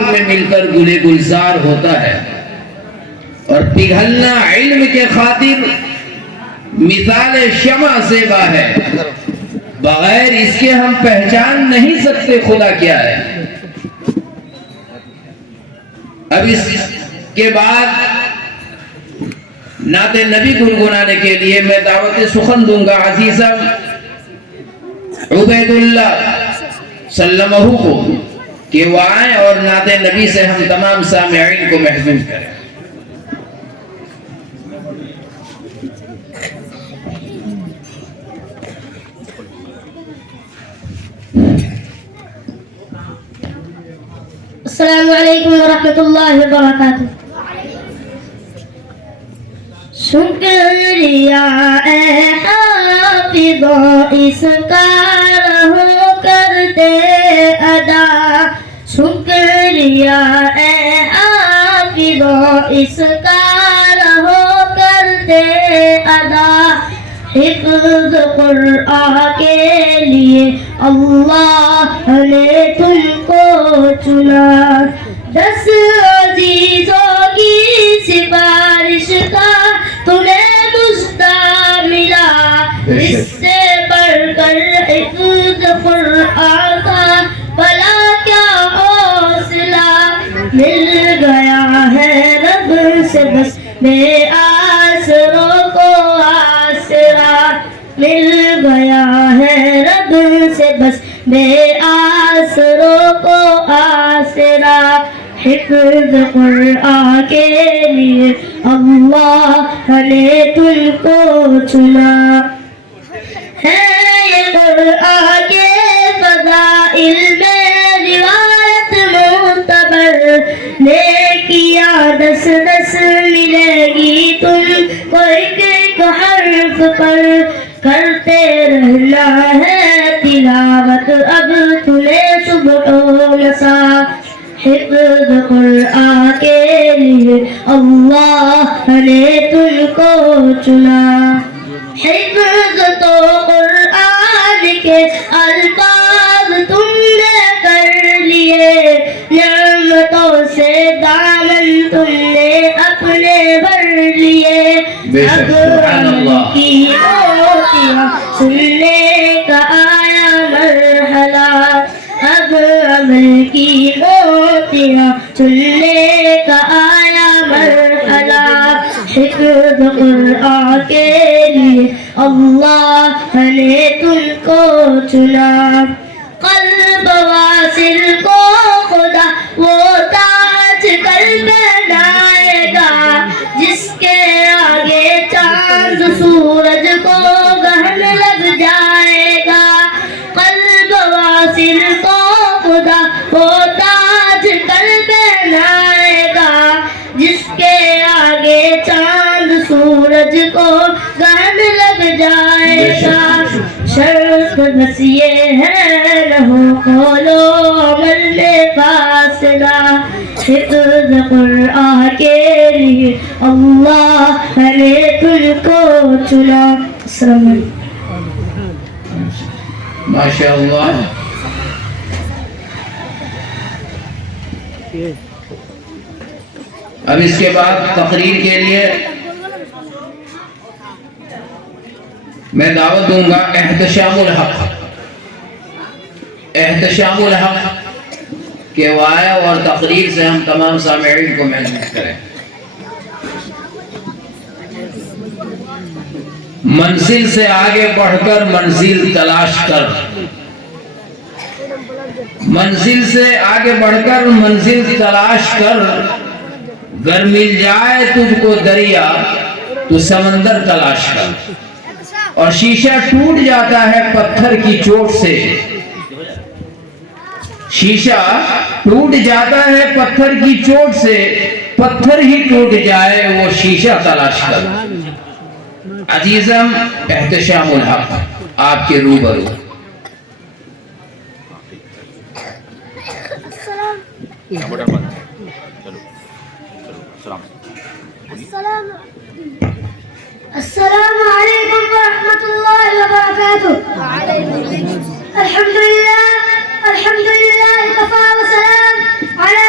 میں مل کر گلے گلزار ہوتا ہے، اور پگھلنا علم کے خاطر مثال شمع زیبا ہے، بغیر اس کے ہم پہچان نہیں سکتے خدا کیا ہے۔ اب اس کے بعد نعت نبی گنگنانے کے لیے میں دعوت سخن دوں گا عزیزم عبید اللہ سلمہ کو کہ وہ آئیں اور نعت نبی سے ہم تمام سامعین کو محظوظ کریں۔ السلام علیکم ورحمۃ اللہ وبرکاتہ۔ شکریہ اے حافظ اس کا رہو کرتے ادا، شکریہ اے حافظ اس کا رہو کرتے ادا، حفظ قرآن کے لیے اللہ نے تم کو چنا، 10 عزیزوں کی سفارش کا تمہیں مژدہ ملا، اس سے بڑھ کر حفظ قرآن کا بھلا کیا حوصلہ، مل گیا ہے رب سے بس بے آسروں کو آسرا، مل گیا ہے رب سے بس بے آسروں کو آسرا، حفظ قرآن کے لیے اللہ نے تم کو چنا، ہے یہ قرآن کے فضائل میں روایت معتبر، نیکیاں 10 ملے گی تم کو ایک حرف پر، کرتے رہنا ہے تلاوت اب تمہیں صبح و مساء، حفظ قرآن کے لیے اللہ نے تم کو چنا، حفظ تو قرآن کے الفاظ تم نے کر لیے، نعمتوں سے دامن تم نے اپنے بھر لیے، اب عمل کی موتیاں سننے کا آیا مرحلہ، اب عمل کی موتیاں سننے کا آیا مرحلہ، حفظ قرآن کے لیے اللہ نے تم کو چنا، قلب واصل کو خدا وہ تاج کر پہنائے گا، جس کے آگے چاند سورج کو گرہن لگ جائے گا، قلب واصل کو خدا وہ تاج کر پہنائے گا، جس کے آگے چاند سورج کو گرہن لگ جائے گا، شرط بس یہ ہے رہو قول و عمل میں فاصلہ، حفظ قرآن کے لیے اللہ نے تم کو چنا۔ السلام علیکم۔ ماشاءاللہ۔ اب اس کے بعد تقریر کے لیے میں دعوت دوں گا احتشام الحق، احتشام الحق کہ وہ آئے اور تقریر سے ہم تمام سامعین کو محظوظ کریں۔ منزل سے آگے بڑھ کر منزل تلاش کر، منزل سے آگے بڑھ کر منزل تلاش کر، گر مل جائے تجھ کو دریا تو سمندر تلاش کر، اور شیشہ ٹوٹ جاتا ہے پتھر کی چوٹ سے، شیشہ ٹوٹ جاتا ہے پتھر کی چوٹ سے، پتھر ہی ٹوٹ جائے وہ شیشہ تلاش کر۔ عزیزم احتشام الحق آپ کے روبرو۔ السلام علیکم ورحمۃ اللہ وبرکاتہ۔ الحمد للہ کفا وسلام علی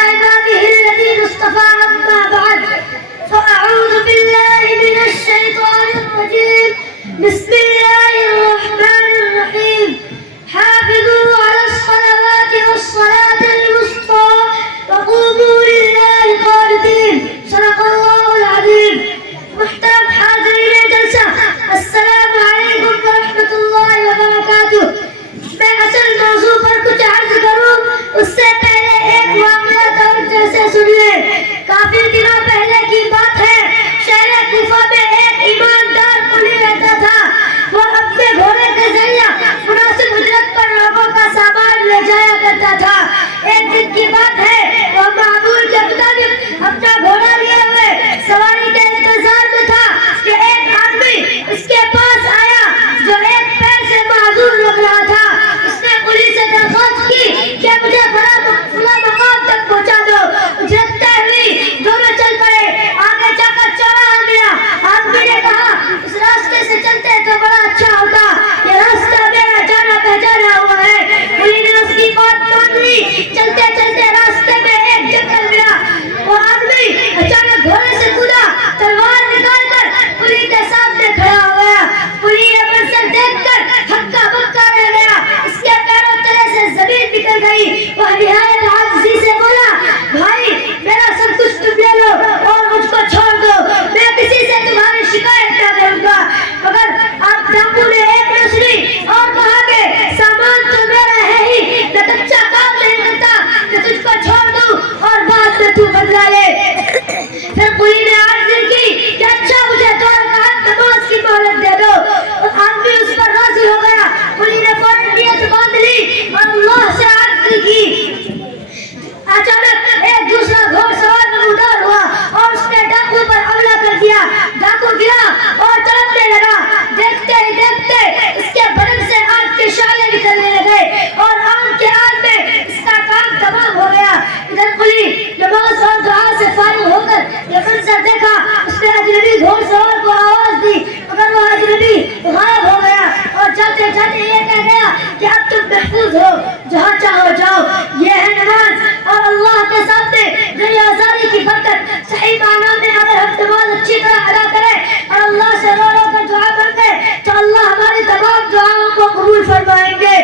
اجنبی نماز اور دعا سے فارغ ہو کر یہ منظر دیکھا، اس نے اجنبی گھوڑ سوار کو آواز دی مگر وہ اجنبی غائب ہو گیا اور چلتے چلتے یہ کہہ گیا کہ اب تم محفوظ ہو، جہاں چاہو جاؤ۔ یہ ہے نماز، اور اللہ کے سامنے دنیا آزادی کی برکت۔ صحیح معنوں میں اگر ہم نماز اچھی طرح ادا کریں اور اللہ سے رو رو کر دعا مانگے تو اللہ ہماری تمام دعاؤں کو قبول فرمائیں گے۔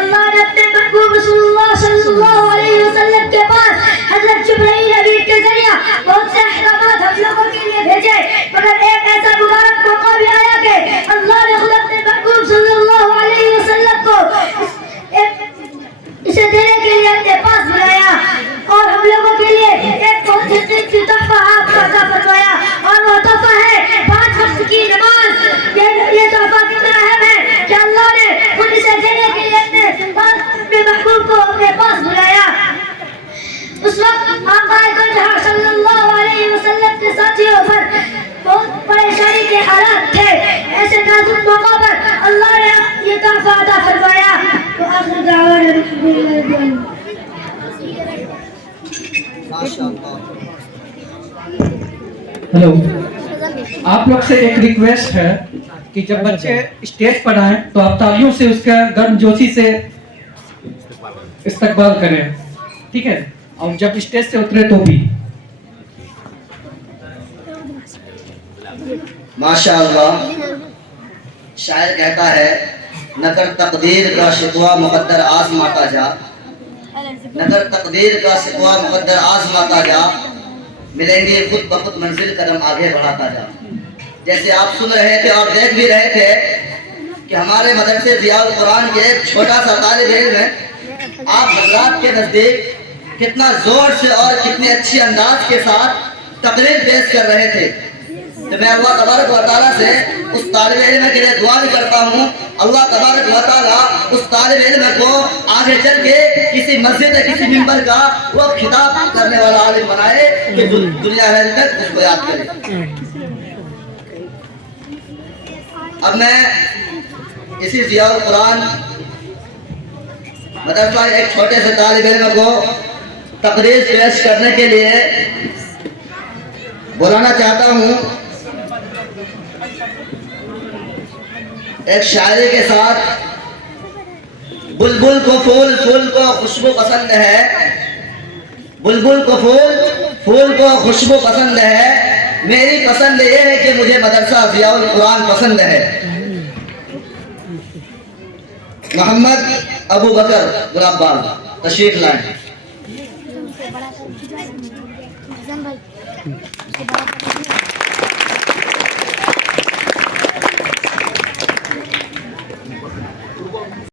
اللہ نے اپنے محبوب رسول اللہ صلی اللہ علیہ وسلم کے پاس حضرت جبرائیل امین کے ذریعہ بہت سے احکامات ہم لوگوں کے لیے بھیجے، مگر ایک ایسا مبارک موقع بھی آیا کہ اللہ نے خود اپنے محبوب صلی اللہ علیہ وسلم کو اسے دینے کے لیے اپنے پاس بلایا اور ہم لوگوں کے لیے ایک بہت ہی قیمتی تحفہ آپ کو عطا فرمایا، اور وہ تحفہ ہے 5 وقت کی نماز۔ یہ تحفہ کتنا اہم ہے کہ اللہ نے خود اسے دینے کے لیے اپنے محبوب کو اپنے پاس بلایا۔ اس وقت آقا دو جہاں صلی اللہ علیہ وسلم کے ساتھیوں پر بہت پریشانی کے حالات تھے، ایسے نازک موقع پر اللہ نے یہ تحفہ عطا فرمایا۔ وآخر دعوانا الحمد للہ رب العالمین۔ ہلو، آپ لوگ سے ایک ریکویسٹ ہے کہ جب بچے اسٹیج پر آئیں تو آپ تالیوں سے اس کا گرم جوشی سے استقبال کریں، ٹھیک ہے؟ اور جب اسٹیج سے اترے تو بھی۔ ماشاءاللہ، شاعر کہتا ہے نہ کر تقدیر کا شکوہ مقدر آزماتا جا، نہ کر تقدیر کا شکوہ مقدر آزماتا جا، ملیں گے خود بخود منزل قدم آگے بڑھاتا جا۔ جیسے آپ سن رہے تھے اور دیکھ بھی رہے تھے کہ ہمارے مدرسے ضیاء القرآن کے ایک چھوٹا سا طالب علم ہے، آپ حضرات کے نزدیک کتنا زور سے اور کتنے اچھے انداز کے ساتھ تقریر پیش کر رہے تھے۔ تو میں اللہ تبارک و تعالیٰ سے اس طالب علم کے لیے دعا بھی کرتا ہوں، اللہ تبارک و تعالیٰ اس طالب علم کو آگے چل کے کسی مسجد یا کسی ممبر کا وہ خطاب کرنے والا عالم بنائے کہ دنیا بھر تک اس کو یاد کرے۔ اب میں اسی ضیاء القرآن مدرسہ ایک چھوٹے سے طالب علم کو تقریر پیش کرنے کے لیے بلانا چاہتا ہوں۔ ایک شاعری کے ساتھ، بلبل کو پھول، پھول کو خوشبو پسند ہے، بلبل کو پھول، پھول کو خوشبو پسند ہے، میری پسند یہ ہے کہ مجھے مدرسہ ضیاء القرآن پسند ہے۔ محمد ابو بکر گلاب باغ تشریف لائیں۔